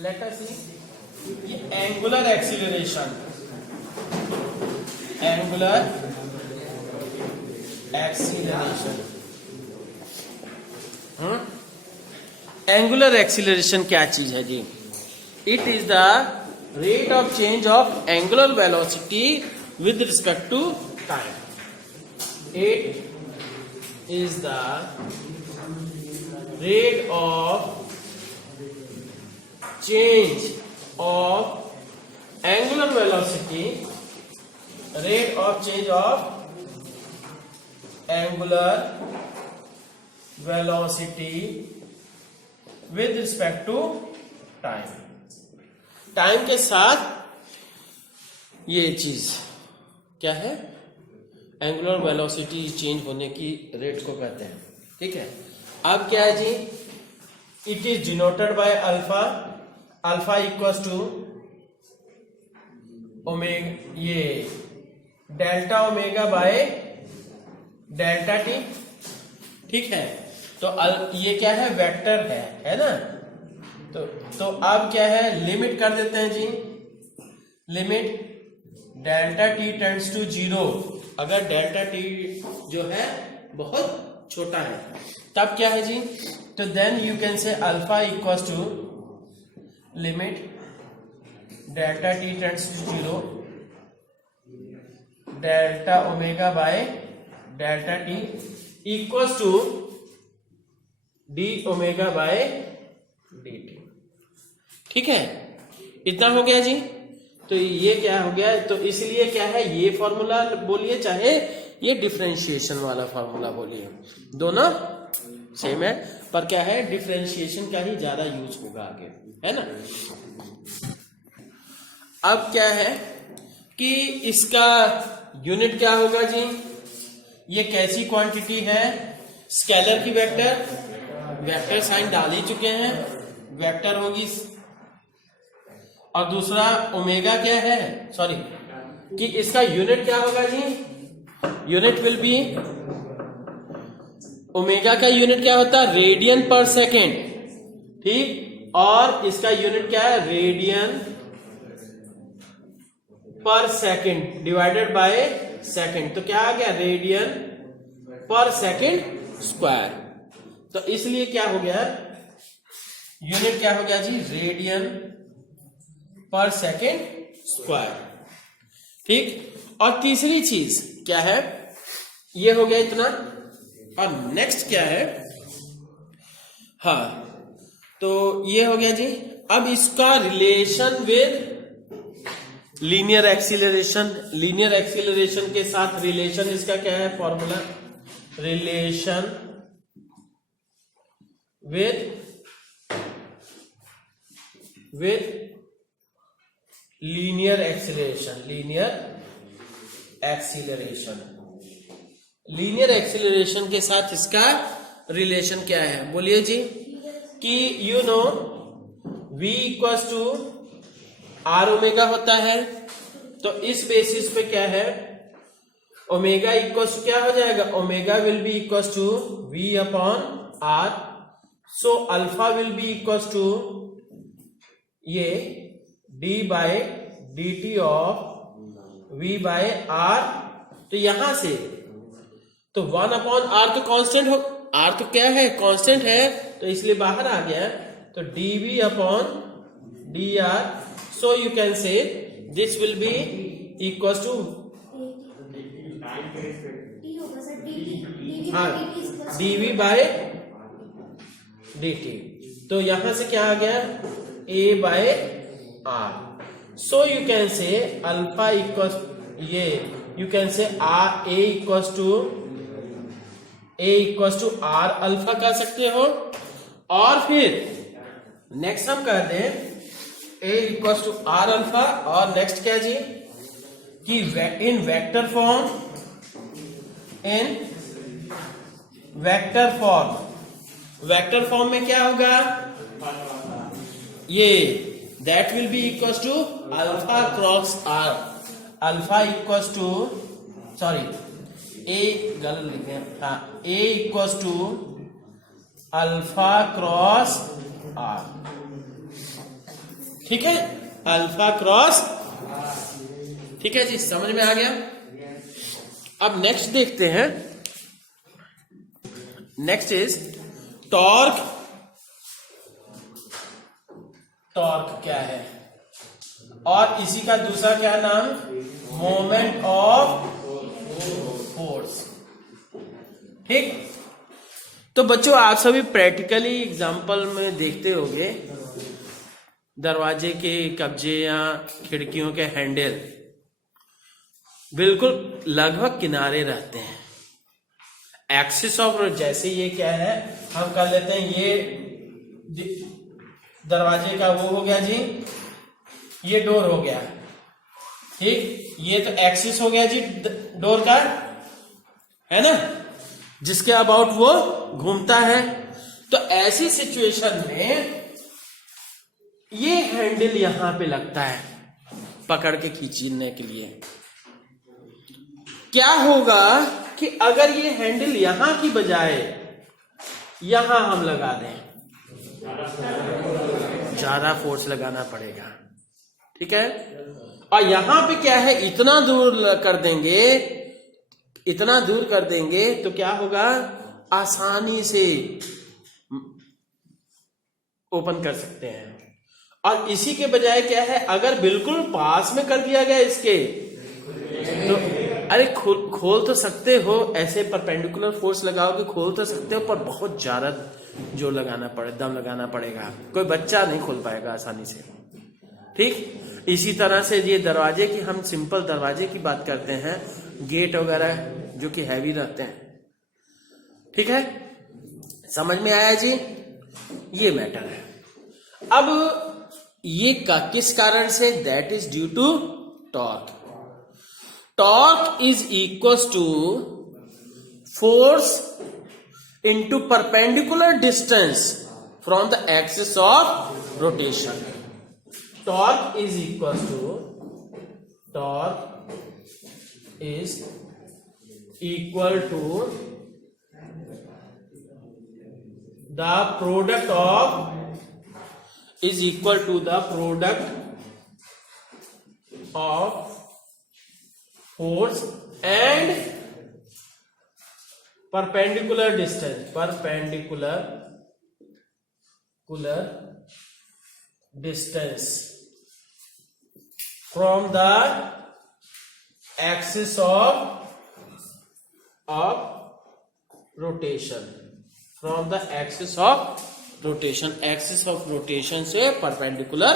Late us see ये angular acceleration, angular acceleration, angular acceleration क्या चीज है जी? It is the rate of change of angular velocity with respect to time. It is the rate of change of angular velocity, rate of change of angular velocity with respect to time. Time के साथ ये चीज क्या है? Angular velocity change होने की rate को कहते हैं. ठीक है. अब क्या है जी? It is denoted by alpha. Alpha equals to omega, ये delta omega by delta T. ठीक है. तो ये क्या है? वेक्टर है ना. तो अब क्या है? लिमिट कर देते हैं जी. Limit delta T tends to 0. अगर डेल्टा टी जो है बहुत छोटा है तब क्या है जी? तो then you can say alpha equals to limit delta T tends to 0 delta omega by delta T equals to D omega by D T. ठीक है. इतना हो गया जी. तो ये क्या हो गया? तो इसलिए क्या है? ये फॉर्मूला बोलिए चाहे ये डिफरेंशिएशन वाला फॉर्मूला बोलिए, दोनों सेम है, पर क्या है? डिफरेंशिएशन का ही ज्यादा यूज होगा आगे, है ना. अब क्या है कि इसका यूनिट क्या होगा जी? ये कैसी क्वांटिटी है? स्केलर की वेक्टर, वेक्टर साइन डाल ही चुके हैं, वेक्टर होगी. और दूसरा ओमेगा क्या है? सॉरी, कि इसका यूनिट क्या होगा जी? यूनिट विल बी, ओमेगा का यूनिट क्या होता है? रेडियन पर सेकेंड. ठीक. और इसका यूनिट क्या है? रेडियन पर सेकेंड डिवाइडेड बाय सेकेंड. तो क्या आ गया? रेडियन पर सेकेंड स्क्वायर. तो इसलिए क्या हो गया? यूनिट क्या हो गया जी? रेडियन पर सेकेंड स्क्वायर. ठीक. और तीसरी चीज क्या है? ये हो गया इतना. और नेक्स्ट क्या है? हाँ, तो ये हो गया जी. अब इसका relation with linear acceleration. Linear acceleration के साथ रिलेशन इसका क्या है? Formula relation with linear acceleration. Linear acceleration के साथ इसका रिलेशन क्या है? बोलिए जी. कि you know v equals to R omega होता है. तो इस बेसिस पे क्या है? ओमेगा इक्वल्स टू क्या हो जाएगा? Omega will be equals to v upon R. So alpha will be equals to ये d by D T of v by R. तो यहां से तो 1 अपॉन आर तो कांस्टेंट हो, आर तो क्या है? कांस्टेंट है, तो इसलिए बाहर आ गया. तो dv upon dr. So you can say this will be equals to हाँ dv बाय dt. तो यहां से क्या आ गया? a by r. So you can say alpha equals ये you can say R A equals to R alpha कर सकते हो. और फिर नेक्स्ट हम कर दें A equals to R alpha. और नेक्स्ट क्या जी? कि in vector form, vector form में क्या होगा? ये that will be equals to alpha cross R. Alpha equals to sorry A गलत लिखे. हाँ, A equals to alpha cross R. ठीक है, अल्फा क्रॉस। ठीक है जी, समझ में आ गया। अब नेक्स्ट देखते हैं, नेक्स्ट इज टॉर्क। टॉर्क क्या है, और इसी का दूसरा क्या नाम, मोमेंट ऑफ फोर्स। ठीक, तो बच्चों आप सभी प्रैक्टिकली एग्जाम्पल में देखते होंगे, दरवाजे के कब्जे या खिड़कियों के हैंडल बिल्कुल लगभग किनारे रहते हैं। एक्सिस ऑफ, जैसे ये क्या है, हम कर लेते हैं, ये दरवाजे का वो हो गया जी, ये डोर हो गया। ठीक, ये तो एक्सिस हो गया जी डोर का, है ना, जिसके अबाउट वो घूमता है। तो ऐसी सिचुएशन में ये हैंडल यहां पे लगता है पकड़ के खींचने के लिए। क्या होगा कि अगर ये हैंडल यहां की बजाय यहां हम लगा दें, ज्यादा फोर्स लगाना पड़ेगा। ठीक है, और यहां पे क्या है, इतना दूर कर देंगे, इतना दूर कर देंगे तो क्या होगा, आसानी से ओपन कर सकते हैं। और इसी के बजाय क्या है, अगर बिल्कुल पास में कर दिया गया इसके, तो अरे खोल तो सकते हो, ऐसे परपेंडिकुलर फोर्स लगाओगे खोल तो सकते हो, पर बहुत ज्यादा जोर लगाना पड़े, दम लगाना पड़ेगा, कोई बच्चा नहीं खोल पाएगा आसानी से। ठीक, इसी तरह से ये दरवाजे की, हम सिंपल दरवाजे की बात करते हैं, गेट वगैरह जो कि हैवी रहते हैं। ठीक है, समझ में आया जी, ये मैटर है। अब ये किस कारण से, that is due to torque. Torque is equal to force into perpendicular distance from the axis of rotation. Torque is equal to the product of force and perpendicular distance from the axis of rotation, from the axis of rotation, axis of rotation से perpendicular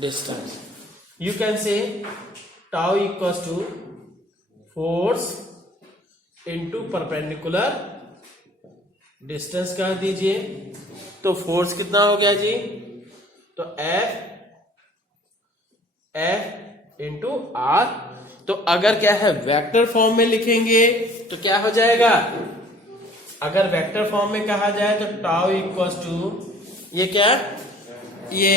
distance. You can say tau equals to force into perpendicular distance कर दीजिए, तो force कितना हो गया जी, तो F into are. तो अगर क्या है वेक्टर फॉर्म में लिखेंगे तो क्या हो जाएगा, अगर वेक्टर फॉर्म में कहा जाए तो टाउ इक्वल्स टू, ये क्या, ये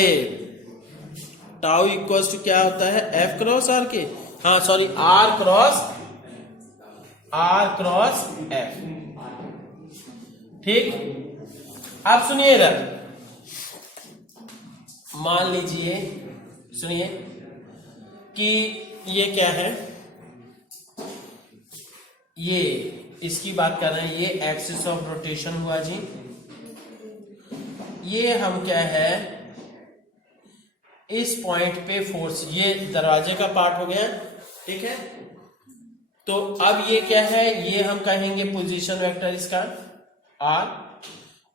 टाउ इक्वल्स टू क्या होता है, F क्रॉस आर के, हाँ सॉरी R क्रॉस F। ठीक, आप सुनिए इधर, मान लीजिए, सुनिए कि ये क्या है, ये इसकी बात कर रहे हैं, ये एक्सिस ऑफ रोटेशन हुआ जी, ये हम क्या है, इस पॉइंट पे फोर्स, ये दरवाजे का पार्ट हो गया। ठीक है, तो अब ये क्या है, ये हम कहेंगे पोजीशन वेक्टर इसका R,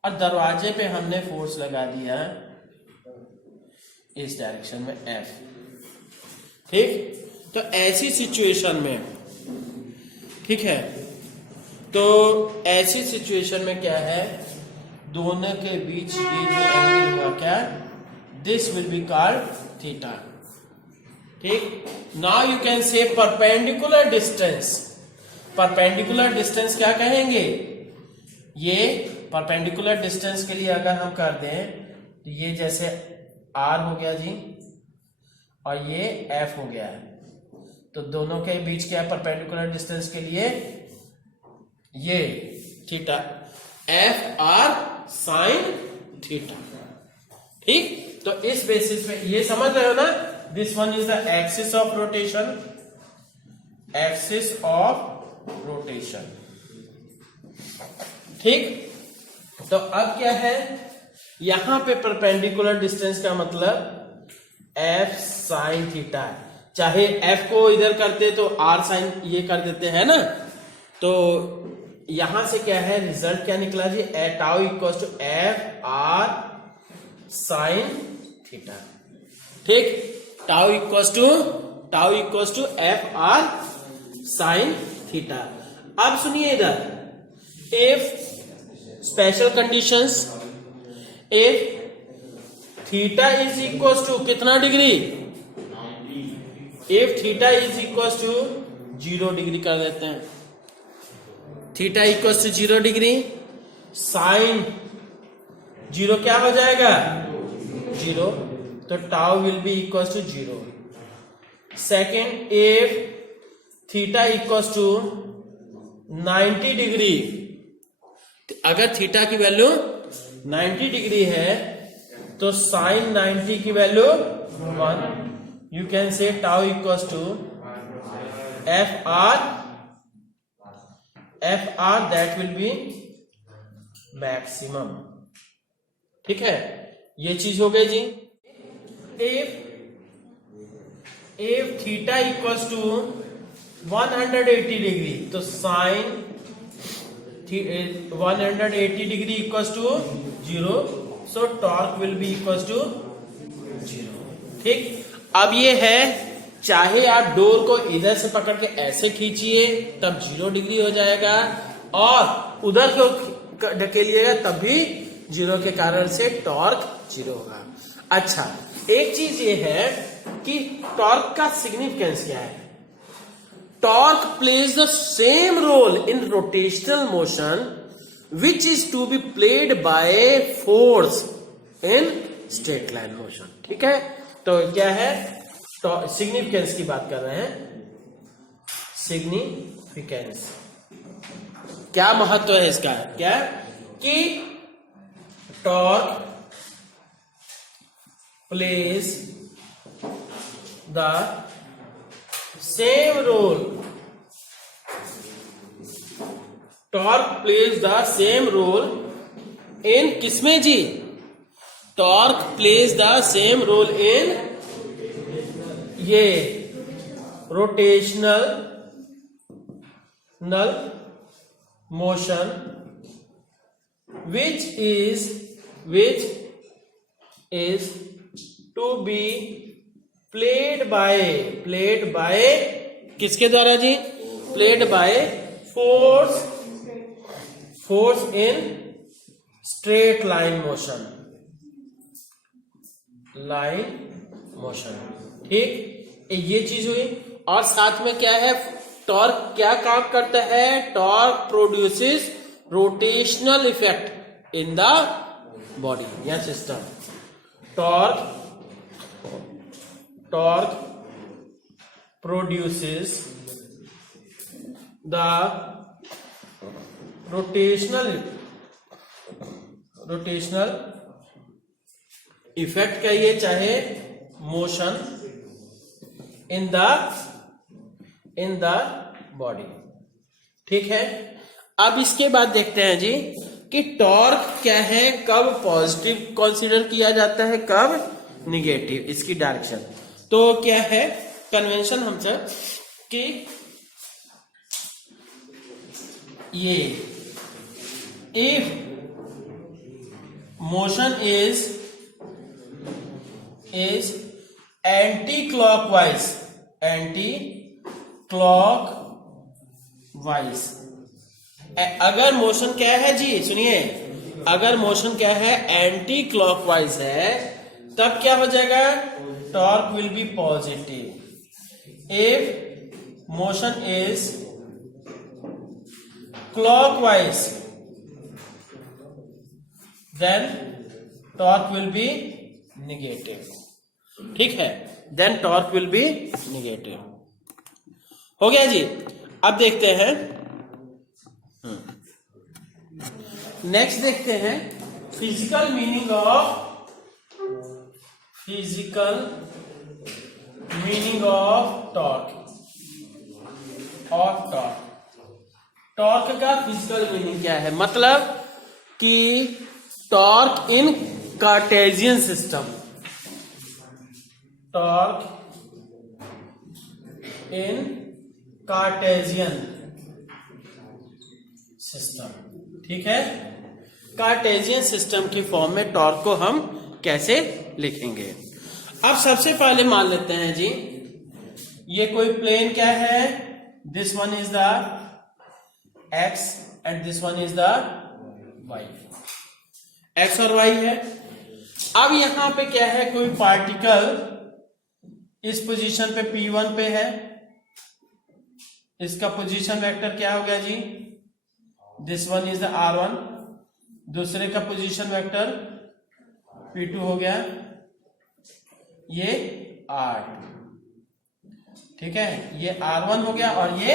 और दरवाजे पे हमने फोर्स लगा दिया इस डायरेक्शन में F। ठीक, तो ऐसी सिचुएशन में, ठीक है, तो ऐसी सिचुएशन में क्या है, दोनों के बीच ये जो एंगल हुआ क्या, this will be called theta. ठीक, now you can say perpendicular distance, perpendicular distance क्या कहेंगे, ये परपेंडिकुलर डिस्टेंस के लिए अगर हम कर दें तो ये जैसे R हो गया जी और ये F हो गया है, तो दोनों के बीच क्या है परपेंडिकुलर डिस्टेंस के लिए, ये theta, F R sine theta. ठीक, तो इस बेसिस पे ये समझ रहे हो ना, this one is the axis of rotation, axis of rotation. ठीक, तो अब क्या है, यहां पे परपेंडिकुलर डिस्टेंस का मतलब f साइन थीटा है। चाहे f को इधर करते तो r साइन ये कर देते हैं ना, तो यहां से क्या है, रिजल्ट क्या निकला जी, tau equal to F R sine theta. ठीक, tau equal to F R sine theta. अब सुनिए इधर, if special conditions, if theta is equal to कितना degree, if theta is equal to 0 degree कर देते हैं, theta equal to 0 degree, sine 0 क्या हो जाएगा 0, तो tau will be equal to 0। Second, if theta equal to 90 degree, अगर theta की वैल्यू 90 डिग्री है तो साइन 90 की value 1, you can say tau equal to F R that will be maximum. ठीक है, ये चीज हो गई जी। If theta equals to 180 degree, तो sine 180 degree equals to 0, so torque will be equals to 0। ठीक, अब ये है, चाहे आप डोर को इधर से पकड़ के ऐसे खींचिए तब 0 डिग्री हो जाएगा, और उधर को ढकेलिएगा तब भी 0 के कारण से टॉर्क 0 होगा। अच्छा, एक चीज ये है कि टॉर्क का सिग्निफिकेंस क्या है। Torque plays the same role in rotational motion which is to be played by force in straight line motion. ठीक है, तो क्या है, सिग्निफिकेंस की बात कर रहे हैं, सिग्निफिकेंस क्या महत्व है इसका, क्या कि torque plays the same role, torque plays the same role in किसमें जी, torque plays the same role in ये rotational motion which is to be played by किसके द्वारा जी, played by force in straight line motion। ठीक, ये चीज हुई। और साथ में क्या है, टॉर्क क्या काम करता है, torque produces rotational effect in the body या system. Torque produces the rotational effect कहिए चाहे मोशन इन द बॉडी। ठीक है, अब इसके बाद देखते हैं जी कि टॉर्क क्या है, कब पॉजिटिव कंसीडर किया जाता है, कब निगेटिव, इसकी डायरेक्शन। तो क्या है कन्वेंशन हमसे कि ये if motion is anti clockwise, अगर मोशन क्या है जी, सुनिए, अगर मोशन क्या है एंटी क्लॉकवाइज है तब क्या हो जाएगा, torque will be positive. If motion is clockwise then torque will be negative. ठीक है, then torque will be negative. हो गया जी। अब देखते हैं, नेक्स्ट देखते हैं physical meaning of physical meaning of torque. Torque का फिजिकल मीनिंग क्या है? मतलब कि torque in Cartesian system, torque in Cartesian system, ठीक है। कार्टेशियन सिस्टम की फॉर्म में टॉर्क को हम कैसे लिखेंगे? अब सबसे पहले मान लेते हैं जी, ये कोई प्लेन क्या है? This one is the X and this one is the Y, X और वाई है। अब यहां पे क्या है? कोई पार्टिकल इस पोजीशन पे P1 पे है, इसका पोजीशन वेक्टर क्या हो गया जी? This one is the R1, दूसरे का पोजीशन वेक्टर P2 हो गया, ये R2, ठीक है। ये R1 हो गया और ये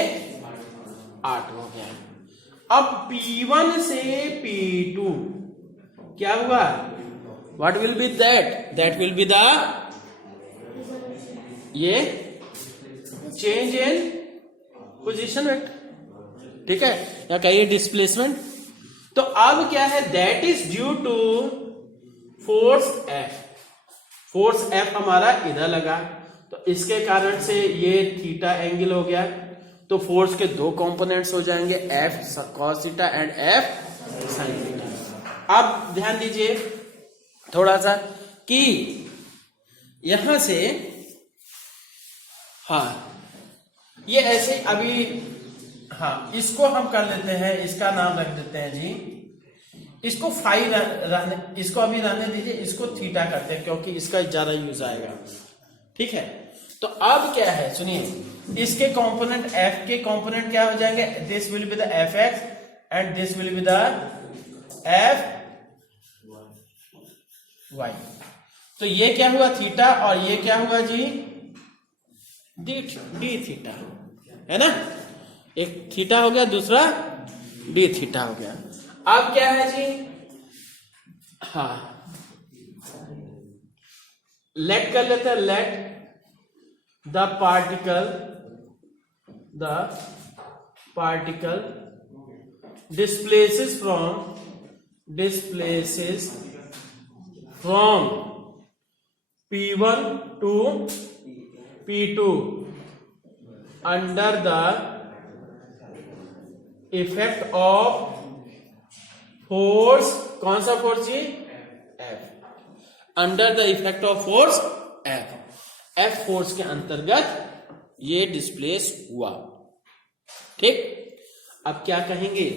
R2 हो गया। अब P1 से P2 क्या हुआ? What will be that? That will be the ये चेंज इन पोजीशन वेक्टर, ठीक है, या कहिए डिस्प्लेसमेंट। तो अब क्या है? That is due to force F। Force F हमारा इधर लगा, तो इसके कारण से ये थीटा एंगल हो गया। तो फोर्स के दो कंपोनेंट्स हो जाएंगे, F cos theta and F sin theta. अब ध्यान दीजिए थोड़ा सा कि यहां से, हाँ ये ऐसे अभी, हाँ इसको हम कर लेते हैं, इसका नाम रख देते हैं जी, इसको फाई रहने, इसको अभी रहने दीजिए, इसको थीटा करते हैं क्योंकि इसका ज्यादा यूज आएगा, ठीक है। तो अब क्या है सुनिए, इसके कंपोनेंट F के कंपोनेंट क्या हो जाएंगे? This will be the Fx and this will be the Fy। तो ये क्या हुआ? थीटा, और ये क्या हुआ जी? डी थीटा, है ना। एक थीटा हो गया, दूसरा डी थीटा हो गया। अब क्या है जी? हाँ लेट कर लेते हैं, let the particle displaces from P1 to P2 under the effect of force, कौन सा फोर्स जी? F। Under the effect of force F force के अंतर्गत ये डिस्प्लेस हुआ, ठीक। अब क्या कहेंगे?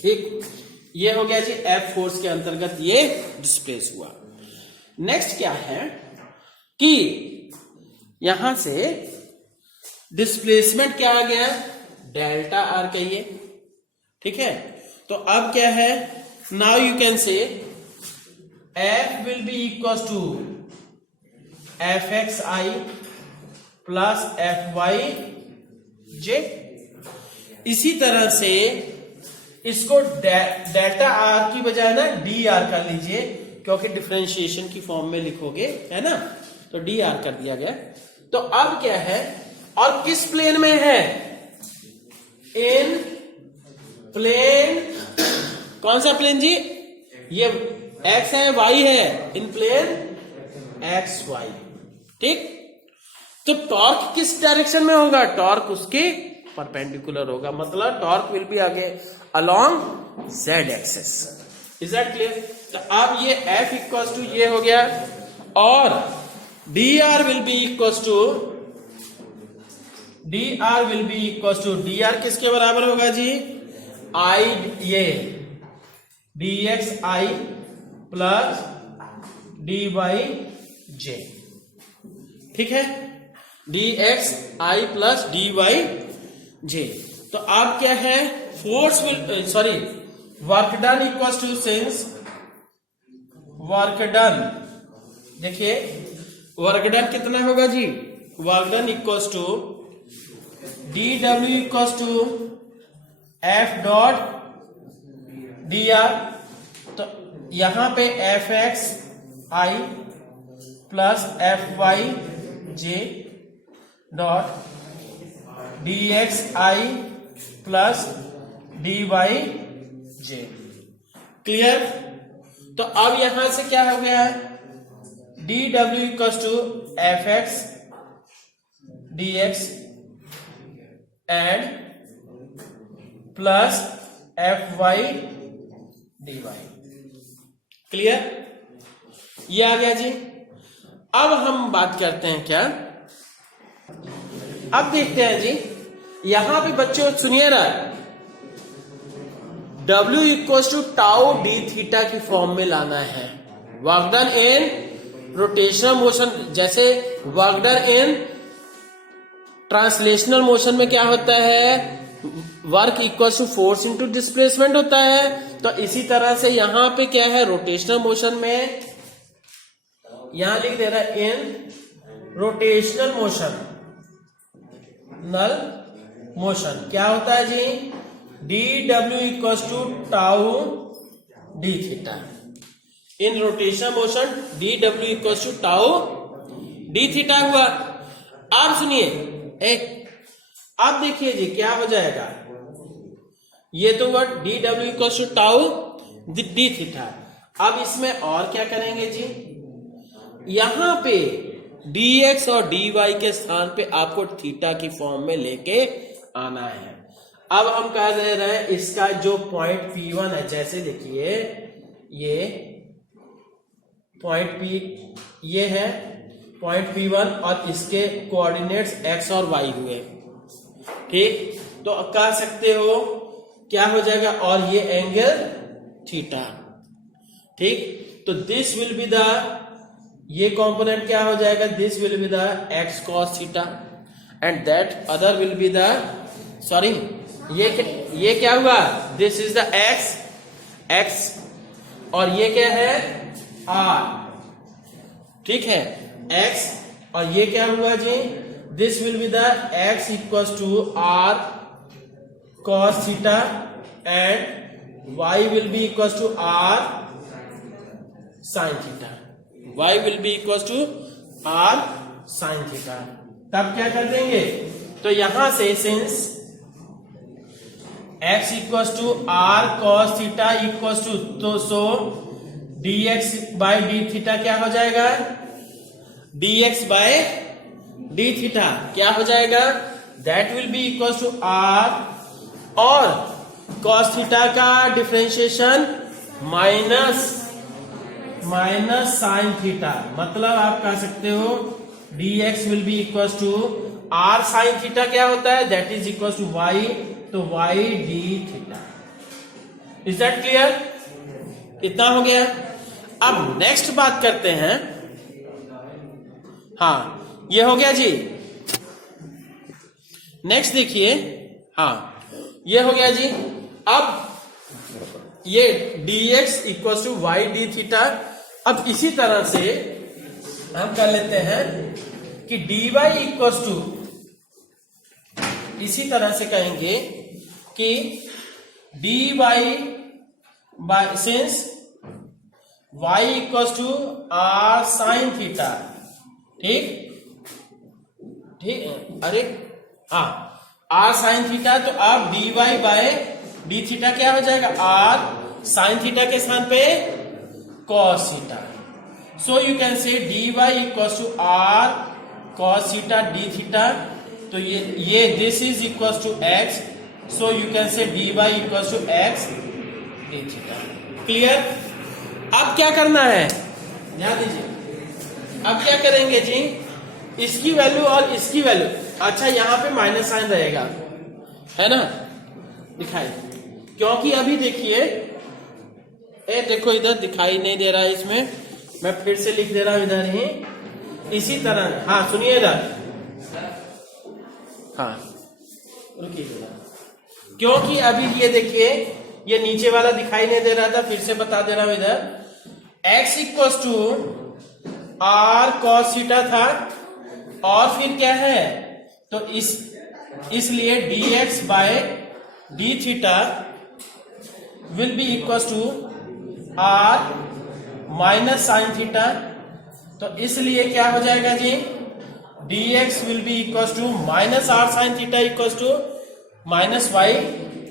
ठीक, ये हो गया जी F फोर्स के अंतर्गत ये डिस्प्लेस हुआ। नेक्स्ट क्या है कि यहां से डिस्प्लेसमेंट क्या आ गया? डेल्टा आर कहिए, ठीक है। तो अब क्या है? Now you can say F will be equal to Fxi plus Fyj। इसी तरह से इसको डेल्टा आर की बजाय ना डी आर कर लीजिए, क्योंकि डिफरेंशिएशन की फॉर्म में लिखोगे, है ना, तो डी आर कर दिया गया। तो अब क्या है, और किस प्लेन में है? इन प्लेन, कौन सा प्लेन जी? ये x है, y है, इन प्लेन एक्स वाई, ठीक। तो टॉर्क किस डायरेक्शन में होगा? टॉर्क उसके परपेंडिकुलर होगा, मतलब टॉर्क विल बी आगे along z axis. Is that clear? तो अब ये F इक्वल टू ये हो गया, और dr will be equal to dr किसके बराबर होगा जी? I, ये dx i plus dy j, ठीक है, dx i plus dy j। तो अब क्या है? Force will, sorry, work done equal to, since work done, देखिए वर्क डन कितना होगा जी? Work done equal to dw equal to f dot dr। तो यहां पे fx i plus F Y J dot D X I plus D Y J. Clear? तो अब यहां से क्या हो गया है, D W equal to F X D X and plus F Y D Y. Clear? ये आ गया जी। अब हम बात करते हैं क्या, अब देखते हैं जी, यहां पे बच्चों सुनिएगा, W equal to tau D theta की फॉर्म में लाना है। Work done in rotational motion, जैसे work done in translational motion में क्या होता है, work equal to force into displacement होता है। तो इसी तरह से यहां पे क्या है, रोटेशनल मोशन में यहां लिख दे रहा है इन रोटेशनल मोशन, नल मोशन क्या होता है जी, D W equal to tau D theta. In rotational motion D W equal to tau D theta हुआ। अब सुनिए एक, अब देखिए जी क्या हो जाएगा, ये तो word D W equal to tau D theta. अब इसमें और क्या करेंगे जी, यहां पे dx और dy के स्थान पे आपको थीटा की फॉर्म में लेके आना है। अब हम कह दे रहे हैं इसका जो पॉइंट P1 है, जैसे देखिए ये पॉइंट P, ये है पॉइंट P1 और इसके कोऑर्डिनेट्स x और y हुए, ठीक? तो कह सकते हो क्या हो जाएगा, और ये एंगल थीटा, ठीक? तो दिस विल बी द, ये कंपोनेंट क्या हो जाएगा, this will be the x cos theta and that other will be the, sorry ये क्या हुआ, दिस इज द x और ये क्या है r, ठीक है, x और ये क्या हुआ जी, this will be the x equal to r cos theta and y will be equal to r sin theta, y will be equal to r sin theta. तब क्या कर देंगे, तो यहां से since x equal to r cos theta equal to, तो so dx by D theta क्या हो जाएगा, dx बाय डी थीटा क्या हो जाएगा, that will be equal to r, और cos थीटा का डिफरेंशिएशन माइनस साइन थीटा, मतलब आप कह सकते हो dx will be equal to r sine theta क्या होता है, that is equal to y, तो y D theta. Is that clear? इतना हो गया। अब नेक्स्ट बात करते हैं, हाँ ये हो गया जी। नेक्स्ट देखिए, हाँ ये हो गया जी। अब ये dx equal to Y D theta. अब इसी तरह से हम कर लेते हैं कि dy इक्वल टू, इसी तरह से कहेंगे कि dy by since y equal to r sine theta, ठीक, अरे हाँ r साइन थीटा, तो अब dy बाय डी थीटा क्या हो जाएगा, r साइन थीटा के स्थान पे cos theta. So you can say dy equal to r cos theta D theta, तो ये this is equal to x, so you can say dy equal to x D theta. Clear? अब क्या करना है, ध्यान दीजिए, अब क्या करेंगे जी, इसकी वैल्यू और इसकी वैल्यू, अच्छा यहां पे माइनस साइन रहेगा, है ना, दिखाई, क्योंकि अभी देखिए, देखो इधर दिखाई नहीं दे रहा है, इसमें मैं फिर से लिख दे रहा हूं इधर ही, इसी तरह, हाँ सुनिए इधर, हाँ रुकिए, क्योंकि अभी ये देखिए ये नीचे वाला दिखाई नहीं दे रहा था, फिर से बता दे रहा हूं इधर, x equal to r cos theta था, और फिर क्या है, तो इसलिए dx by D theta will be equal to r minus sine theta तो इसलिए क्या हो जाएगा जी, dx will be equal to minus R sine theta equal to minus Y,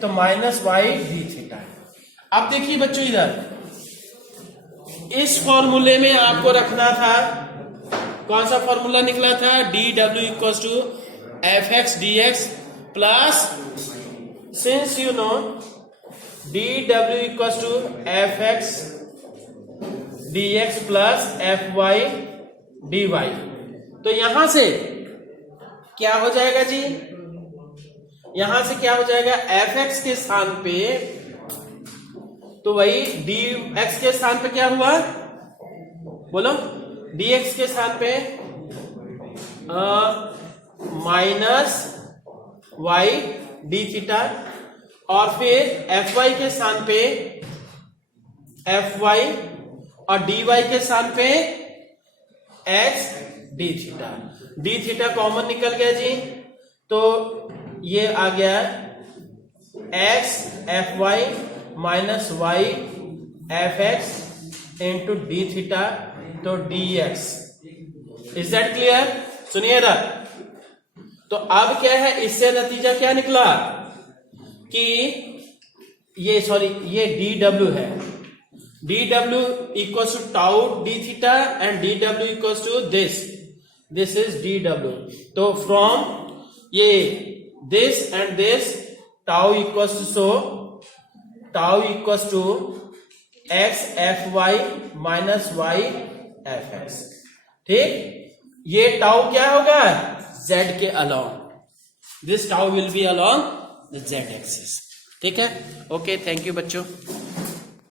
तो माइनस वाई डी थीटा। अब देखिए बच्चों, इधर इस फॉर्मूले में आपको रखना था, कौन सा फॉर्मूला निकला था, D W equal to F X D X plus, since you know D W equal to F X D X plus F Y D Y. तो यहां से क्या हो जाएगा जी, यहां से क्या हो जाएगा, एफ एक्स के स्थान पे, तो वही डी एक्स के स्थान पे क्या हुआ, बोलो, डी एक्स के स्थान पे माइनस वाई डी थीटा, और फिर एफ वाई के स्थान पे एफ वाई, और डी वाई के स्थान पे X D theta. D theta common निकल गया जी, तो ये आ गया X F Y minus Y F X into D theta, तो D X. Is that clear? सुनिएगा, तो अब क्या है, इससे नतीजा क्या निकला कि ये ये डी डब्ल्यू है, D W equal to tau D theta and D W equal to this is D W. तो फ्रॉम ये this and this, tau equal to, so tau equal to X F Y minus Y F X. ठीक, ये टाउ क्या होगा, Z के along, this tau will be along the Z axis. ठीक है, ओके, थैंक यू बच्चों।